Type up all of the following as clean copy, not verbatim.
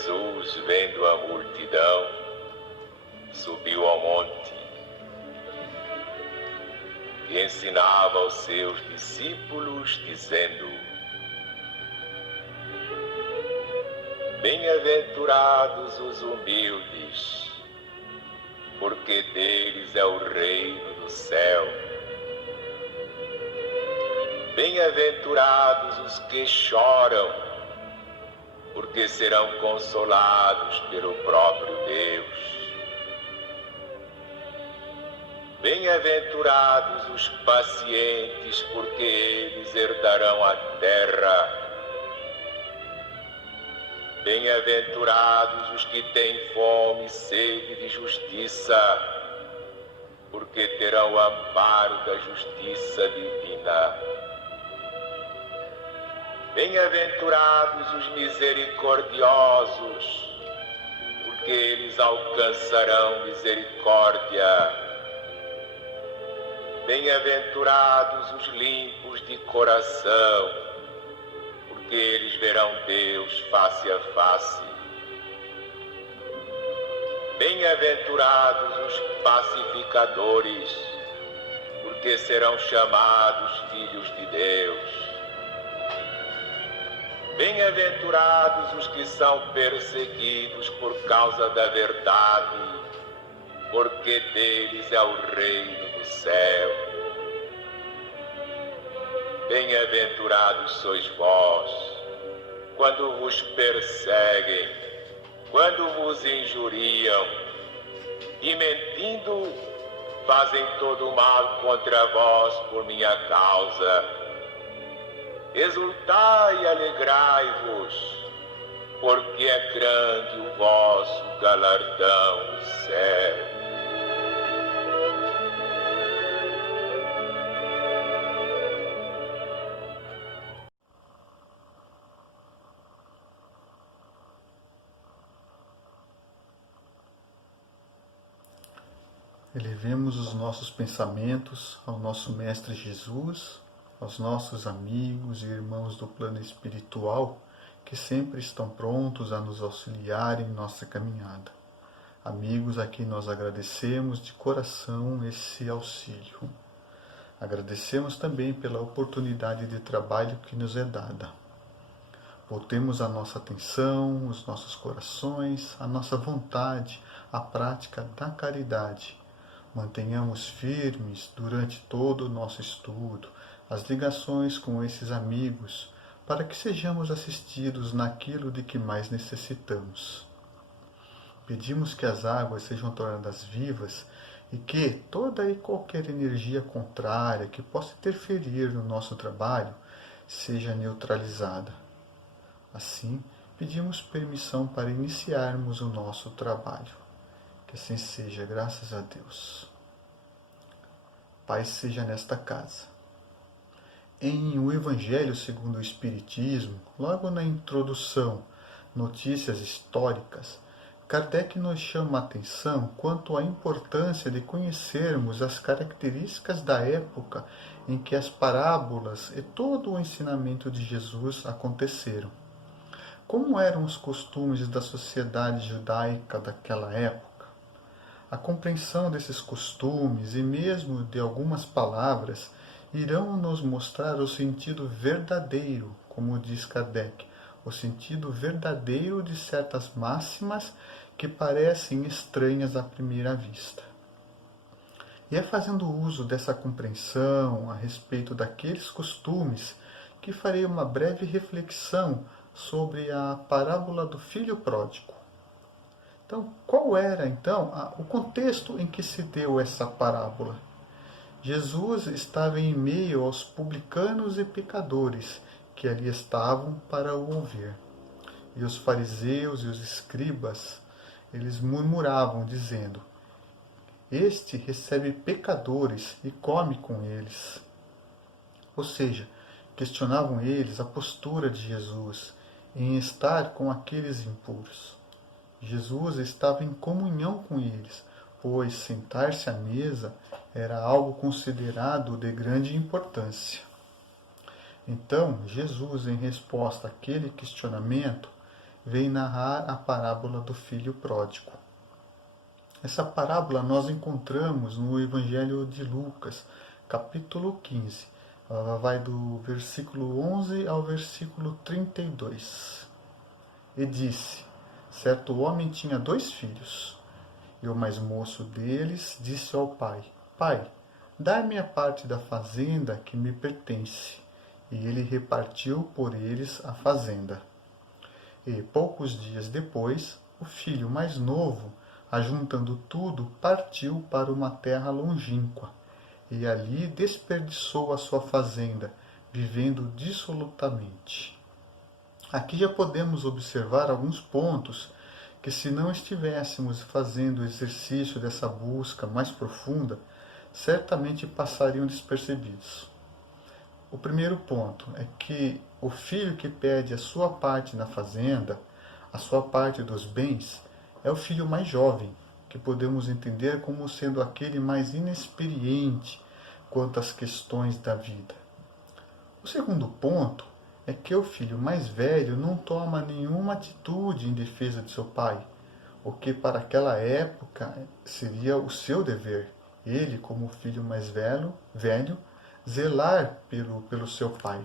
Jesus, vendo a multidão, subiu ao monte e ensinava aos seus discípulos, dizendo: Bem-aventurados os humildes, porque deles é o reino do céu. Bem-aventurados os que choram, porque serão consolados pelo próprio Deus. Bem-aventurados os pacientes, porque eles herdarão a terra. Bem-aventurados os que têm fome e sede de justiça, porque terão o amparo da justiça divina. Bem-aventurados os misericordiosos, porque eles alcançarão misericórdia. Bem-aventurados os limpos de coração, porque eles verão Deus face a face. Bem-aventurados os pacificadores, porque serão chamados filhos de Deus. Bem-aventurados os que são perseguidos por causa da verdade, porque deles é o reino do céu. Bem-aventurados sois vós, quando vos perseguem, quando vos injuriam, e mentindo fazem todo o mal contra vós por minha causa. Exultai e alegrai-vos, porque é grande o vosso galardão no céu. Elevemos os nossos pensamentos ao nosso Mestre Jesus, aos nossos amigos e irmãos do plano espiritual, que sempre estão prontos a nos auxiliar em nossa caminhada. Amigos a quem nós agradecemos de coração esse auxílio. Agradecemos também pela oportunidade de trabalho que nos é dada. Voltemos a nossa atenção, os nossos corações, a nossa vontade, à prática da caridade. Mantenhamos firmes durante todo o nosso estudo as ligações com esses amigos, para que sejamos assistidos naquilo de que mais necessitamos. Pedimos que as águas sejam tornadas vivas e que toda e qualquer energia contrária que possa interferir no nosso trabalho seja neutralizada. Assim, pedimos permissão para iniciarmos o nosso trabalho. Que assim seja, graças a Deus. Paz seja nesta casa. Em O Evangelho segundo o Espiritismo, logo na introdução, Notícias Históricas, Kardec nos chama a atenção quanto à importância de conhecermos as características da época em que as parábolas e todo o ensinamento de Jesus aconteceram. Como eram os costumes da sociedade judaica daquela época? A compreensão desses costumes e mesmo de algumas palavras irão nos mostrar o sentido verdadeiro, como diz Kardec, o sentido verdadeiro de certas máximas que parecem estranhas à primeira vista. E é fazendo uso dessa compreensão a respeito daqueles costumes que farei uma breve reflexão sobre a parábola do filho pródigo. Então, qual era então o contexto em que se deu essa parábola? Jesus estava em meio aos publicanos e pecadores que ali estavam para o ouvir. E os fariseus e os escribas, eles murmuravam, dizendo: Este recebe pecadores e come com eles. Ou seja, questionavam eles a postura de Jesus em estar com aqueles impuros. Jesus estava em comunhão com eles, pois sentar-se à mesa era algo considerado de grande importância. Então, Jesus, em resposta àquele questionamento, vem narrar a parábola do filho pródigo. Essa parábola nós encontramos no Evangelho de Lucas, capítulo 15. Ela vai do versículo 11 ao versículo 32. E disse: certo homem tinha 2 filhos, e o mais moço deles disse ao pai: Pai, dá-me a parte da fazenda que me pertence. E ele repartiu por eles a fazenda. E poucos dias depois, o filho mais novo, ajuntando tudo, partiu para uma terra longínqua, e ali desperdiçou a sua fazenda, vivendo dissolutamente. Aqui já podemos observar alguns pontos que, se não estivéssemos fazendo o exercício dessa busca mais profunda, certamente passariam despercebidos. O primeiro ponto é que o filho que pede a sua parte na fazenda, a sua parte dos bens, é o filho mais jovem, que podemos entender como sendo aquele mais inexperiente quanto às questões da vida. O segundo ponto é que o filho mais velho não toma nenhuma atitude em defesa de seu pai, o que para aquela época seria o seu dever. Ele, como filho mais velho, zelar pelo seu pai.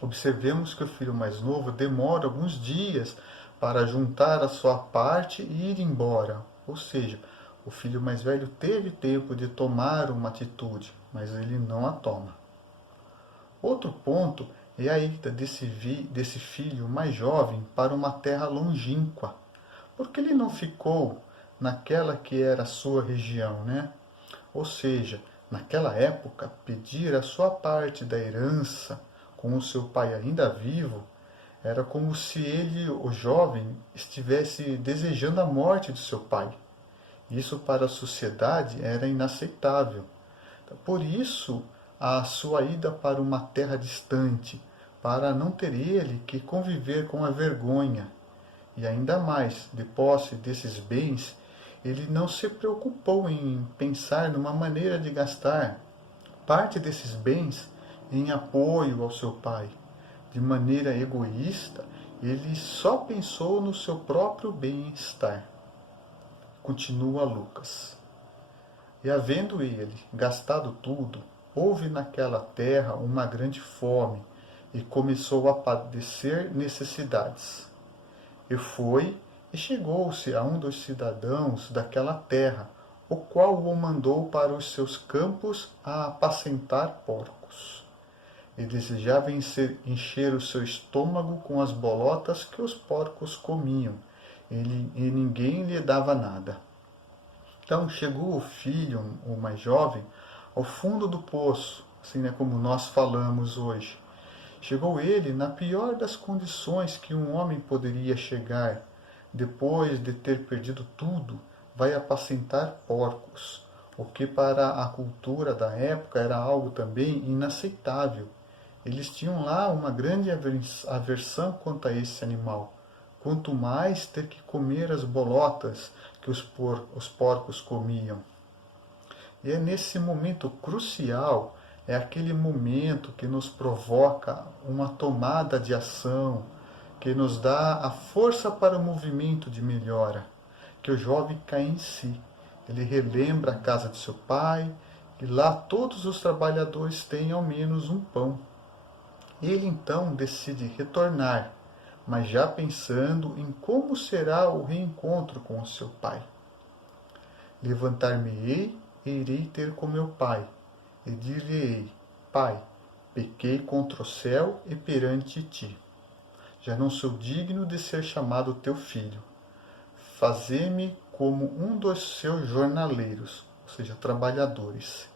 Observemos que o filho mais novo demora alguns dias para juntar a sua parte e ir embora. Ou seja, o filho mais velho teve tempo de tomar uma atitude, mas ele não a toma. Outro ponto é a ida desse filho mais jovem para uma terra longínqua. Porque ele não ficou naquela que era a sua região, né? Ou seja, naquela época, pedir a sua parte da herança com o seu pai ainda vivo era como se ele, o jovem, estivesse desejando a morte de seu pai. Isso para a sociedade era inaceitável. Por isso, a sua ida para uma terra distante, para não ter ele que conviver com a vergonha. E ainda mais, de posse desses bens, ele não se preocupou em pensar numa maneira de gastar parte desses bens em apoio ao seu pai. De maneira egoísta, ele só pensou no seu próprio bem-estar. Continua Lucas. E havendo ele gastado tudo, houve naquela terra uma grande fome, e começou a padecer necessidades. E foi, e chegou-se a um dos cidadãos daquela terra, o qual o mandou para os seus campos a apacentar porcos. E desejava encher o seu estômago com as bolotas que os porcos comiam, e ninguém lhe dava nada. Então chegou o filho, o mais jovem, ao fundo do poço, assim como nós falamos hoje. Chegou ele na pior das condições que um homem poderia chegar. Depois de ter perdido tudo, vai apacentar porcos, o que para a cultura da época era algo também inaceitável. Eles tinham lá uma grande aversão quanto a esse animal, quanto mais ter que comer as bolotas que os porcos comiam. E é nesse momento crucial, é aquele momento que nos provoca uma tomada de ação, que nos dá a força para o movimento de melhora, que o jovem cai em si. Ele relembra a casa de seu pai, e lá todos os trabalhadores têm ao menos um pão. Ele então decide retornar, mas já pensando em como será o reencontro com o seu pai. Levantar-me-ei e irei ter com meu pai, e dir-lhe-ei: Pai, pequei contra o céu e perante ti. Já não sou digno de ser chamado teu filho. Fazê-me como um dos seus jornaleiros, ou seja, trabalhadores.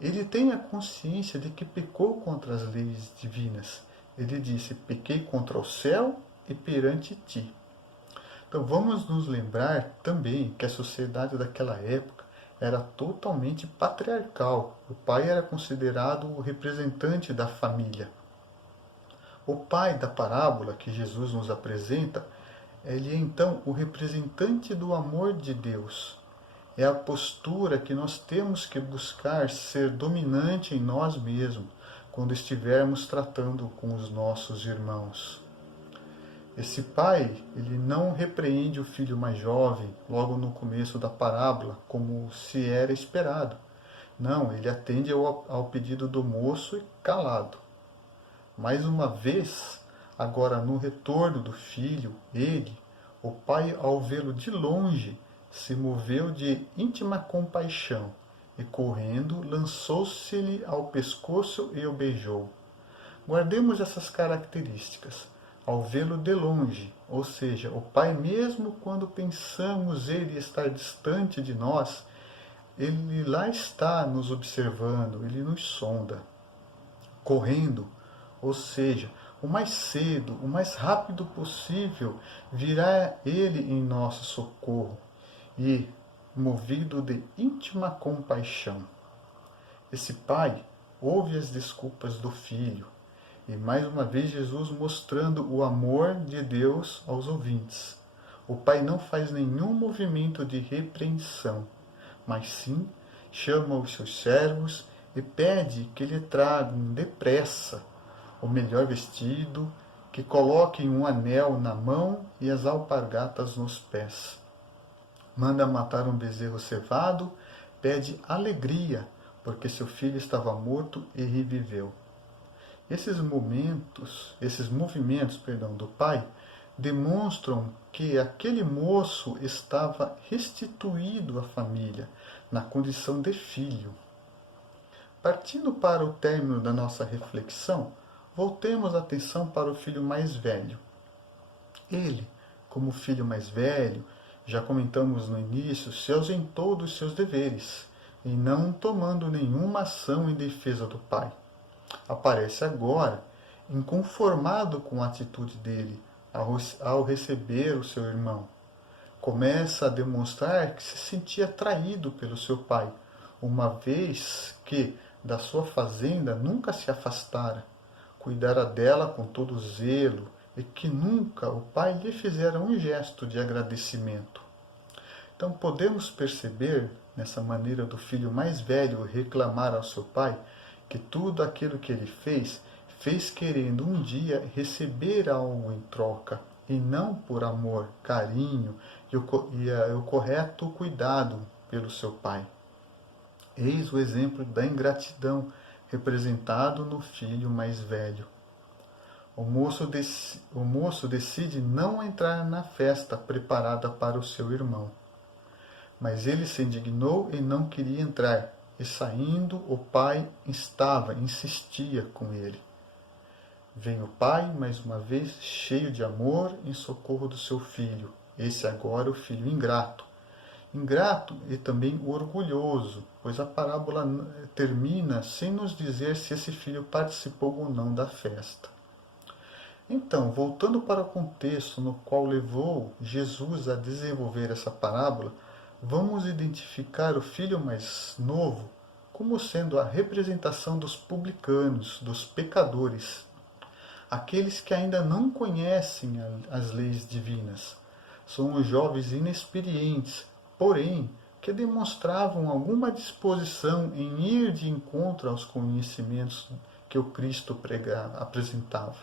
Ele tem a consciência de que pecou contra as leis divinas. Ele disse: pequei contra o céu e perante ti. Então vamos nos lembrar também que a sociedade daquela época era totalmente patriarcal. O pai era considerado o representante da família. O pai da parábola que Jesus nos apresenta, ele é então o representante do amor de Deus. É a postura que nós temos que buscar ser dominante em nós mesmos, quando estivermos tratando com os nossos irmãos. Esse pai, ele não repreende o filho mais jovem logo no começo da parábola, como se era esperado. Não, ele atende ao pedido do moço e calado. Mais uma vez, agora no retorno do filho, ele, o pai, ao vê-lo de longe, se moveu de íntima compaixão e, correndo, lançou-se-lhe ao pescoço e o beijou. Guardemos essas características. Ao vê-lo de longe, ou seja, o Pai, mesmo quando pensamos ele estar distante de nós, ele lá está nos observando, ele nos sonda. Correndo, ou seja, o mais cedo, o mais rápido possível, virá ele em nosso socorro e, movido de íntima compaixão. Esse pai ouve as desculpas do filho. E mais uma vez Jesus mostrando o amor de Deus aos ouvintes. O pai não faz nenhum movimento de repreensão, mas sim chama os seus servos e pede que lhe tragam depressa o melhor vestido, que coloquem um anel na mão e as alpargatas nos pés. Manda matar um bezerro cevado, pede alegria, porque seu filho estava morto e reviveu. Esses movimentos do pai demonstram que aquele moço estava restituído à família, na condição de filho. Partindo para o término da nossa reflexão, voltemos a atenção para o filho mais velho. Ele, como filho mais velho, já comentamos no início, se ausentou dos seus deveres, e não tomando nenhuma ação em defesa do pai. Aparece agora inconformado com a atitude dele ao receber o seu irmão. Começa a demonstrar que se sentia traído pelo seu pai, uma vez que da sua fazenda nunca se afastara, cuidara dela com todo zelo e que nunca o pai lhe fizera um gesto de agradecimento. Então podemos perceber, nessa maneira do filho mais velho reclamar ao seu pai, que tudo aquilo que ele fez querendo um dia receber algo em troca, e não por amor, carinho e o correto cuidado pelo seu pai. Eis o exemplo da ingratidão representado no filho mais velho. O moço decide não entrar na festa preparada para o seu irmão. Mas ele se indignou e não queria entrar, e saindo o pai insistia com ele. Vem o pai, mais uma vez, cheio de amor, em socorro do seu filho. Esse agora é o filho ingrato. Ingrato e também orgulhoso, pois a parábola termina sem nos dizer se esse filho participou ou não da festa. Então, voltando para o contexto no qual levou Jesus a desenvolver essa parábola, vamos identificar o filho mais novo como sendo a representação dos publicanos, dos pecadores, aqueles que ainda não conhecem as leis divinas. São os jovens inexperientes, porém, que demonstravam alguma disposição em ir de encontro aos conhecimentos que o Cristo apresentava.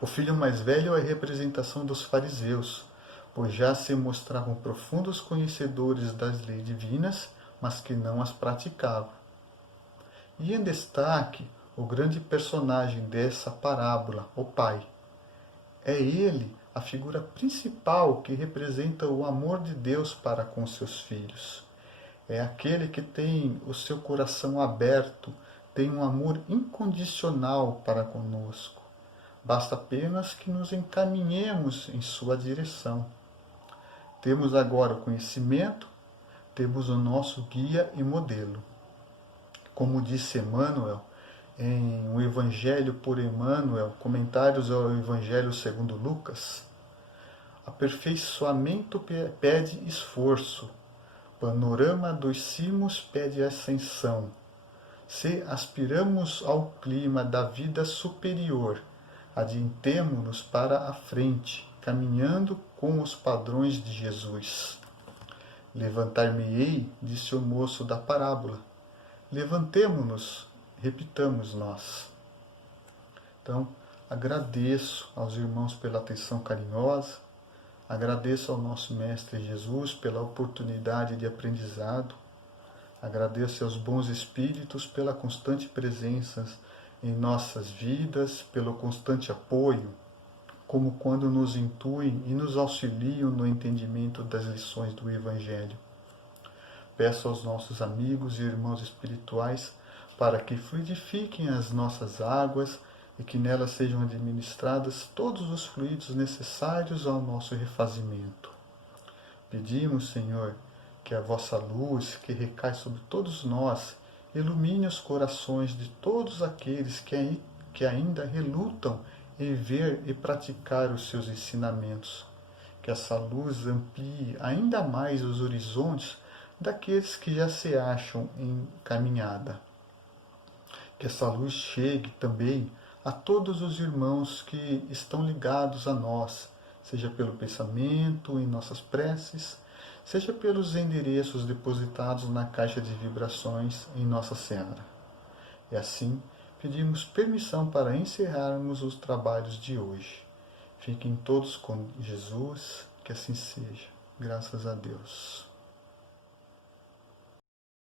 O filho mais velho é a representação dos fariseus, pois já se mostravam profundos conhecedores das leis divinas, mas que não as praticavam. E em destaque, o grande personagem dessa parábola, o pai. É ele a figura principal que representa o amor de Deus para com seus filhos. É aquele que tem o seu coração aberto, tem um amor incondicional para conosco. Basta apenas que nos encaminhemos em sua direção. Temos agora o conhecimento, temos o nosso guia e modelo. Como disse Emmanuel, em O Evangelho por Emmanuel, comentários ao Evangelho segundo Lucas, aperfeiçoamento pede esforço, panorama dos cimos pede ascensão. Se aspiramos ao clima da vida superior, adiantemo-nos para a frente, caminhando com os padrões de Jesus. Levantar-me-ei, disse o moço da parábola. Levantemo-nos, repitamos nós. Então, Agradeço aos irmãos pela atenção carinhosa, agradeço ao nosso Mestre Jesus pela oportunidade de aprendizado, agradeço aos bons espíritos pela constante presença em nossas vidas, pelo constante apoio, como quando nos intuem e nos auxiliam no entendimento das lições do Evangelho. Peço aos nossos amigos e irmãos espirituais para que fluidifiquem as nossas águas e que nelas sejam administradas todos os fluidos necessários ao nosso refazimento. Pedimos, Senhor, que a vossa luz, que recai sobre todos nós, ilumine os corações de todos aqueles que ainda relutam em ver e praticar os seus ensinamentos. Que essa luz amplie ainda mais os horizontes daqueles que já se acham em caminhada. Que essa luz chegue também a todos os irmãos que estão ligados a nós, seja pelo pensamento, em nossas preces, seja pelos endereços depositados na caixa de vibrações em Nossa Senhora. E assim, pedimos permissão para encerrarmos os trabalhos de hoje. Fiquem todos com Jesus, que assim seja. Graças a Deus.